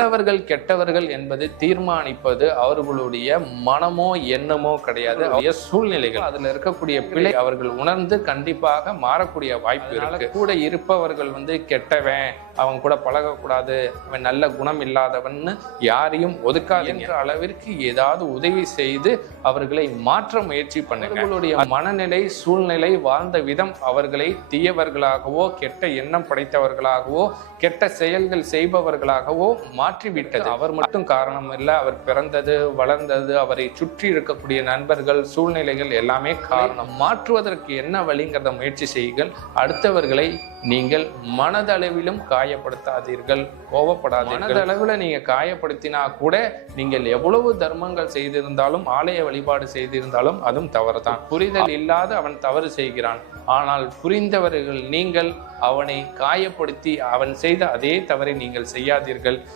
நல்லவர்கள் கெட்டவர்கள் என்பது தீர்மானிப்பது அவர்களுடைய மனமோ எண்ணமோ கிடையாது, அவருடைய சூழ்நிலைகள். அதுல இருக்கக்கூடிய பிழை அவர்கள் உணர்ந்து கண்டிப்பாக மாறக்கூடிய வாய்ப்பு இருக்கு. கூட இருப்பவர்கள் கெட்டவன், அவன் கூட பழகக்கூடாது, அவன் நல்ல குணம் இல்லாதவன்னு யாரையும் ஒதுக்காது என்ற அளவிற்கு ஏதாவது உதவி செய்து அவர்களை மாற்ற முயற்சி பண்ணுங்க. அவர்களுடைய மனநிலை சூழ்நிலை வாழ்ந்த விதம் அவர்களை தீயவர்களாகவோ கெட்ட எண்ணம் படைத்தவர்களாகவோ கெட்ட செயல்கள் செய்பவர்களாகவோ மாற்றிவிட்டது. அவர் மட்டும் காரணம் இல்லை, அவர் பிறந்தது வளர்ந்தது அவரை சுற்றி இருக்கக்கூடிய நண்பர்கள் சூழ்நிலைகள் எல்லாமே காரணம். மாற்றுவதற்கு என்ன வழிங்கிறத முயற்சி செய்யுங்கள். அடுத்தவர்களை நீங்கள் மனதளவிலும் காயப்படுத்தாதீர்கள், கோபப்படாதீர்கள். மனதளவில் நீங்க காயப்படுத்தினா கூட நீங்கள் எவ்வளவு தர்மங்கள் செய்திருந்தாலும் ஆலய வழிபாடு செய்திருந்தாலும் அதுவும் தவறுதான். புரிதல் இல்லாத அவன் தவறு செய்கிறான், ஆனால் புரிந்தவர்கள் நீங்கள் அவனை காயப்படுத்தி அவன் செய்த அதே தவறை நீங்கள் செய்யாதீர்கள்.